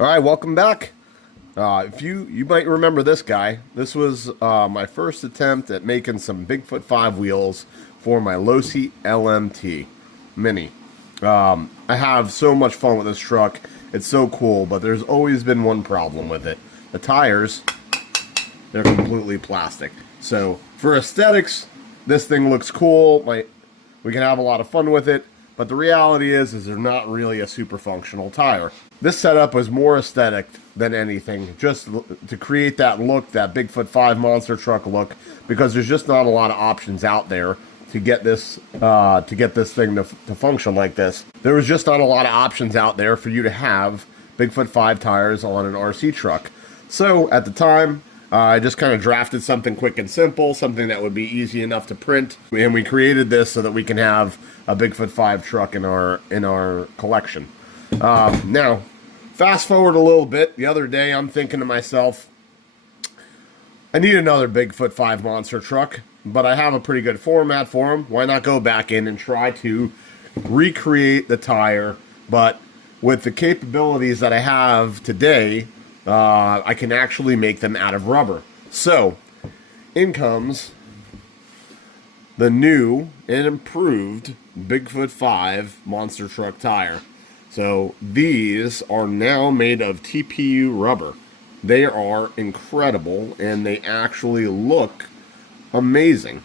All right, welcome back. If you might remember this guy. This was my first attempt at making some Bigfoot 5 wheels for my Losi LMT Mini. I have so much fun with this truck. It's so cool, but there's always been one problem with it. The tires, they're completely plastic. So for aesthetics, this thing looks cool. We can have a lot of fun with it. But the reality is they're not really a super functional tire. This setup was more aesthetic than anything, just to create that look, that Bigfoot 5 monster truck look, because there's just not a lot of options out there to get this thing to function like this. There was just not a lot of options out there for you to have Bigfoot 5 tires on an RC truck. So at the time, I just kind of drafted something quick and simple, something that would be easy enough to print, and we created this so that we can have a Bigfoot 5 truck in our collection. Now, fast forward a little bit. The other day, I'm thinking to myself, I need another Bigfoot 5 monster truck, but I have a pretty good format for them. Why not go back in and try to recreate the tire, but with the capabilities that I have today, I can actually make them out of rubber. So, in comes the new and improved Bigfoot 5 monster truck tire. So, these are now made of TPU rubber. They are incredible, and they actually look amazing.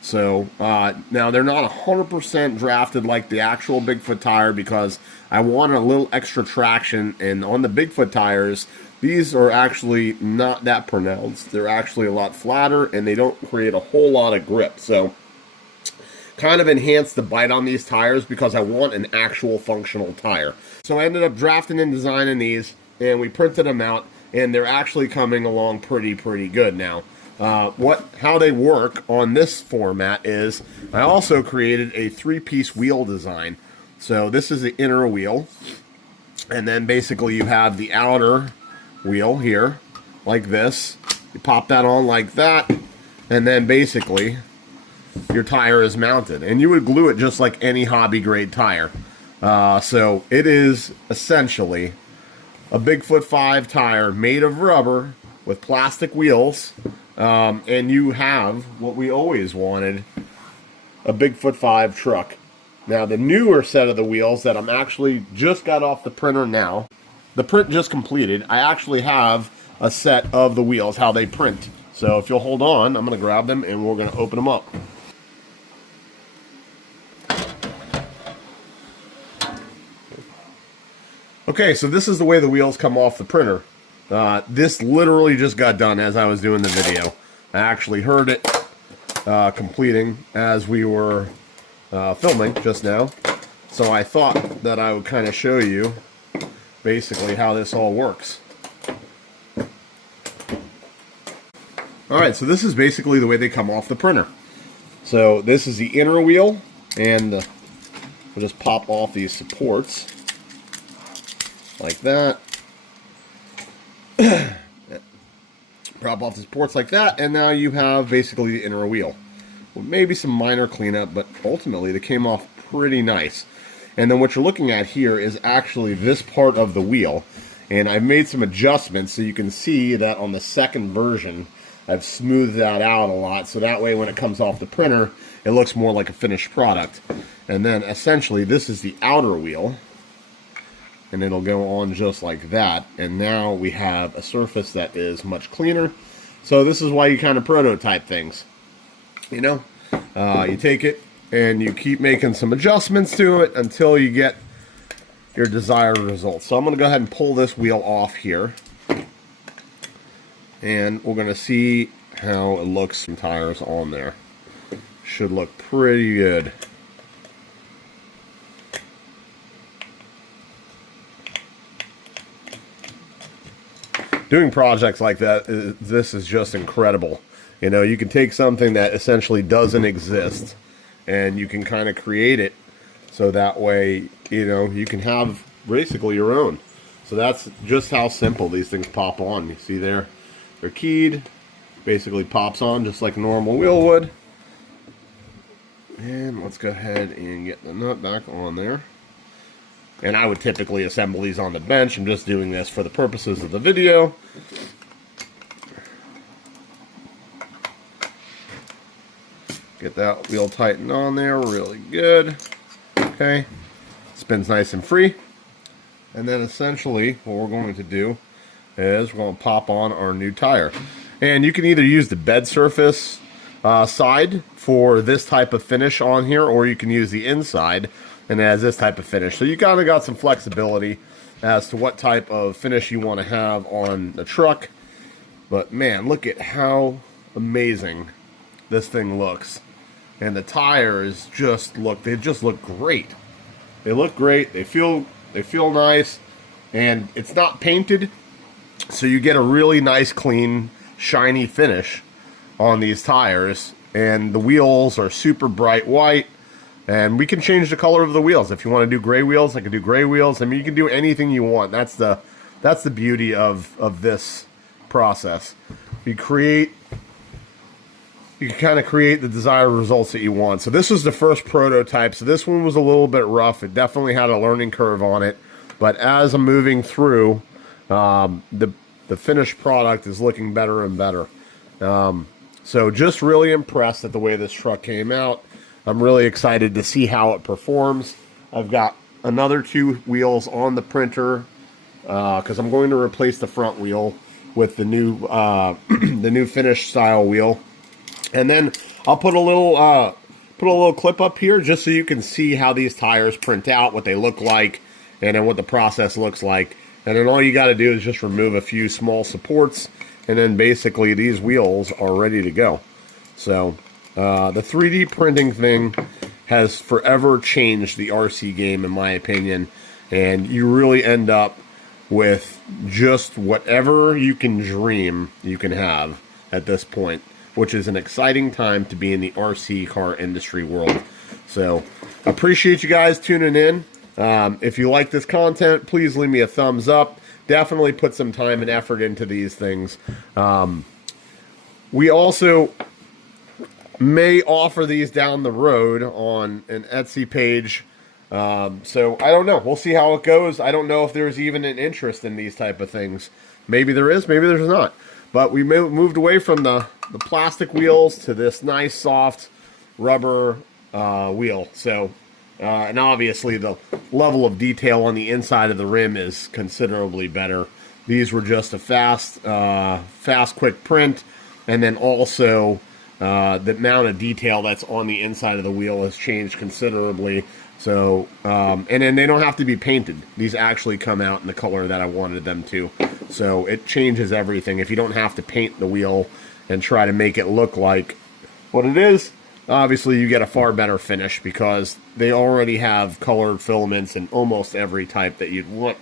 So, now they're not 100% drafted like the actual Bigfoot tire because I want a little extra traction, and on the Bigfoot tires, these are actually not that pronounced. They're actually a lot flatter, and they don't create a whole lot of grip. So, kind of enhance the bite on these tires because I want an actual functional tire. So I ended up drafting and designing these, and we printed them out, and they're actually coming along pretty good now. How they work on this format is I also created a 3-piece wheel design. So this is the inner wheel, and then basically you have the outer wheel here, like this. You pop that on like that, and then basically your tire is mounted. And you would glue it just like any hobby grade tire. So it is essentially a Bigfoot 5 tire made of rubber with plastic wheels. And you have what we always wanted, a Bigfoot 5 truck. Now the newer set of the wheels that I'm actually just got off the printer now, the print just completed, I actually have a set of the wheels, how they print. So if you'll hold on, I'm going to grab them and we're going to open them up. Okay, so this is the way the wheels come off the printer. This literally just got done as I was doing the video. I actually heard it completing as we were filming just now. So I thought that I would kind of show you basically how this all works. Alright, so this is basically the way they come off the printer. So this is the inner wheel, and we'll just pop off these supports like that. Prop off the supports like that, and now you have basically the inner wheel. Well, maybe some minor cleanup, but ultimately they came off pretty nice. And then what you're looking at here is actually this part of the wheel. And I've made some adjustments so you can see that on the second version, I've smoothed that out a lot. So that way when it comes off the printer, it looks more like a finished product. And then essentially this is the outer wheel. And it'll go on just like that. And now we have a surface that is much cleaner. So this is why you kind of prototype things. You know, you take it and you keep making some adjustments to it until you get your desired results. So I'm going to go ahead and pull this wheel off here. And we're going to see how it looks. Some tires on there. Should look pretty good. Doing projects like that, this is just incredible. You know, you can take something that essentially doesn't exist and you can kind of create it so that way, you know, you can have basically your own. So that's just how simple these things pop on. You see there, they're keyed, basically pops on just like a normal wheel would. And let's go ahead and get the nut back on there. And I would typically assemble these on the bench. I'm just doing this for the purposes of the video. Get that wheel tightened on there really good. Okay, spins nice and free. And then essentially what we're going to do is we're going to pop on our new tire. And you can either use the bed surface side for this type of finish on here, or you can use the inside and it has this type of finish. So you kind of got some flexibility as to what type of finish you want to have on the truck. But man, look at how amazing this thing looks. And the tires just look, they just look great. They look great, they feel nice, and it's not painted, so you get a really nice, clean, shiny finish on these tires. And the wheels are super bright white, and we can change the color of the wheels. If you want to do gray wheels, I can do gray wheels. I mean, you can do anything you want. That's the beauty of this process. You can kind of create the desired results that you want. So this was the first prototype. So this one was a little bit rough. It definitely had a learning curve on it. But as I'm moving through, the finished product is looking better and better. So just really impressed at the way this truck came out. I'm really excited to see how it performs. I've got another 2 wheels on the printer because I'm going to replace the front wheel with the new the new finished style wheel. And then I'll put a little clip up here just so you can see how these tires print out, what they look like, and then what the process looks like. And then all you got to do is just remove a few small supports, and then basically these wheels are ready to go. So the 3D printing thing has forever changed the RC game, in my opinion, and you really end up with just whatever you can dream you can have at this point, which is an exciting time to be in the RC car industry world. So, appreciate you guys tuning in. If you like this content, please leave me a thumbs up. Definitely put some time and effort into these things. We also may offer these down the road on an Etsy page. So, I don't know. We'll see how it goes. I don't know if there's even an interest in these type of things. Maybe there is, maybe there's not. But we moved away from the plastic wheels to this nice soft rubber wheel. So, and obviously the level of detail on the inside of the rim is considerably better. These were just a fast, quick print, and then also the amount of detail that's on the inside of the wheel has changed considerably. So, and then they don't have to be painted. These actually come out in the color that I wanted them to. So it changes everything. If you don't have to paint the wheel and try to make it look like what it is, obviously you get a far better finish because they already have colored filaments in almost every type that you'd want.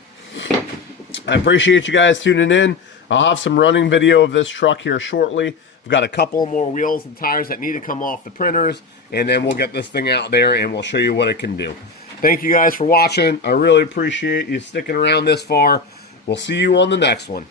I appreciate you guys tuning in. I'll have some running video of this truck here shortly. I've got a couple more wheels and tires that need to come off the printers, and then we'll get this thing out there and we'll show you what it can do. Thank you guys for watching. I really appreciate you sticking around this far. We'll see you on the next one.